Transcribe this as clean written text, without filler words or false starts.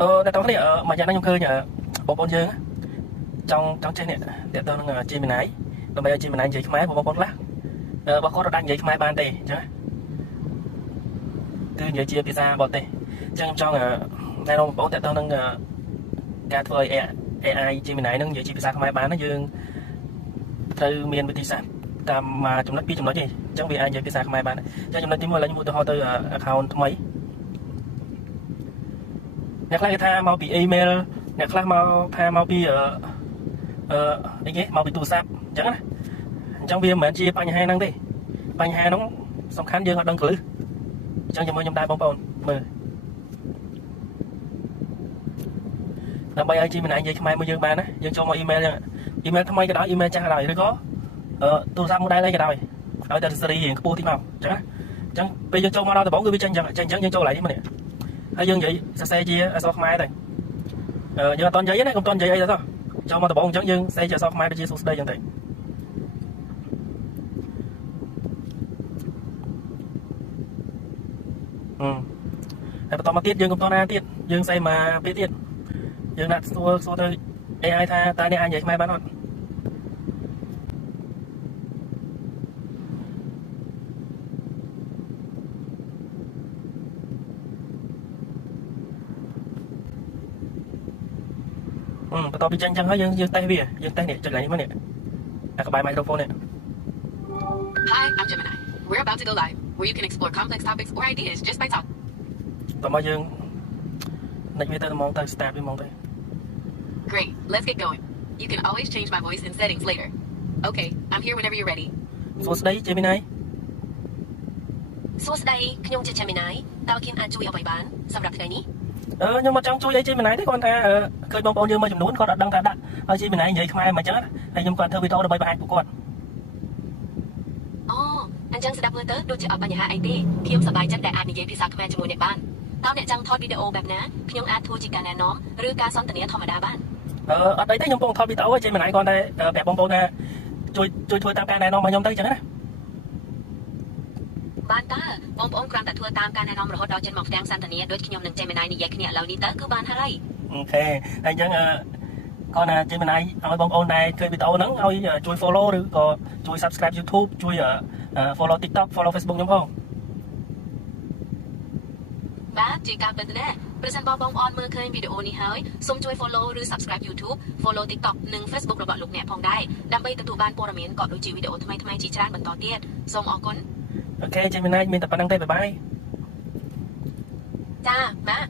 តែតោះនេះមកយ៉ាងណាខ្ញុំឃើញបងប្អូនយើងចង់ចេះនេះតើតើនឹងជាមីណៃដើម្បីឲ្យជាមីណៃនិយាយខ្មែរបងប្អូនខ្លះបើគាត់រត់ដាច់និយាយខ្មែរបានទេអញ្ចឹងគឺនិយាយជាភាសាបរទេសអញ្ចឹងខ្ញុំចង់ណែនាំបងប្អូនតើតើនឹងការធ្វើឲ្យ AI ជាមីណៃនឹងនិយាយជាភាសាខ្មែរបានយើងត្រូវមានវិធីសាស្ត្រតាមចំណុច2ចំណុចទេអញ្ចឹងវាអាចនិយាយភាសាខ្មែរបានអញ្ចឹងចំណុចទី1ឥឡូវខ្ញុំឧទាហរណ៍ទៅ account ថ្មីអ្នកខ្លះគេថាមកពី email អ្នកខ្លះមកថាមកពីអីគេមកពីទូរស័ព្ទអញ្ចឹងណាអញ្ចឹងវាមិនមែនជាបញ្ហាហ្នឹងទេបញ្ហាហ្នឹងសំខាន់យើងអត់ដឹងគ្រឹះអញ្ចឹងជាមួយខ្ញុំដែរបងប្អូនមើលដើម្បីឲ្យជីមីណៃនិយាយខ្មែរមួយយើងបានណាយើងចូលមក email ហ្នឹង email ថ្មីក៏ដោយ email ចាស់ក៏ដោយឬក៏ទូរស័ព្ទ model អីក៏ដោយឲ្យតែ series រៀងខ្ពស់តិចមកអញ្ចឹងណាអញ្ចឹងពេលយើងចូលមកដល់ដំបូងគឺវាចេញអញ្ចឹងយើងចូលកន្លែងនេះមកនេះហើយយើងនិយាយសរសេរជាអក្សរខ្មែរទៅយើងអត់តន់និយាយណាកុំតន់និយាយអីទៅចូលមកដំបូងអញ្ចឹងយើងសេជាអក្សរខ្មែរដូចជាសួស្ដីអញ្ចឹងទៅហើយបន្តមកទៀតយើងកុំតន់អានទៀតយើងសេមកពេលទៀតយើងដាក់សួរទៅ AI ថាតើអ្នកអាចនិយាយខ្មែរបានអត់បន្ទាប់ពីចឹងហើយយើងតេស្តវាយើងតេស្តនេះចុចឡើងនេះមកនេះអាក្បែរ microphone នេះ Hi, I'm Gemini. We're about to go live, where you can explore complex topics or ideas just by talking. តោះមកយើងនិចវាទៅហ្មងទៅ start វាហ្មងទៅ Great, let's get going. You can always change my voice in settings later. Okay, I'm here whenever you're ready. សួស្ដី Gemini សួស្ដីខ្ញុំជា Gemini តើខ្ញុំអាចជួយអ្វីបានសម្រាប់ថ្ងៃនេះខ្ញុំមកចង់ជួយអី Gemini ទេគាត់ថាឃើញបងប្អូនយើងមួយចំនួនគាត់អត់ដឹងថាដាក់ឲ្យ Gemini និយាយខ្មែរមិនអញ្ចឹងហើយខ្ញុំគាត់ធ្វើវីដេអូដើម្បីបង្ហាញពួកគាត់អូអញ្ចឹងស្ដាប់មើលទៅដូចជាអត់បញ្ហាអីទេខ្ញុំសប្បាយចិត្តដែលអាចនិយាយភាសាខ្មែរជាមួយអ្នកបានតើអ្នកចង់ថតវីដេអូបែបណាខ្ញុំអាចធ្វើជាការណែនាំឬការសន្ទនាធម្មតាបានអត់អីទេខ្ញុំកំពុងថតវីដេអូ Gemini គាត់តែប្រាប់បងប្អូនថាជួយធ្វើតាមការណែនាំរបស់ខ្ញុំទៅអញ្ចឹងណាបានតើបងប្អូនគ្រាន់តែធ្វើតាមការណែនាំរហូតដល់ចេញមកផ្ទាំងសន្ទនាដូចខ្ញុំនិង Gemini និយាយគ្នាឥឡូវនេះទៅគឺបានហើយអូខេហើយអញ្ចឹងគាត់ណា Gemini ឲ្យបងប្អូនដែលឃើញវីដេអូហ្នឹងឲ្យជួយ follow ឬក៏ជួយ subscribe YouTube ជួយ follow TikTok follow Facebook ខ្ញុំផងបាទជាការពិតណាស់ប្រសិនបើបងប្អូនមើលឃើញវីដេអូនេះហើយសូមជួយ follow ឬ subscribe YouTube follow TikTok និង Facebook របស់លោកអ្នកផងដែរដើម្បីទទួលបានព័ត៌មានក៏ដូចជាវីដេអូថ្មីៗជាច្រើនបន្តទៀតសូមអរគុណអូខេ Gemini មានតែប៉ុណ្្នឹងទេបាយបាយចាបាទ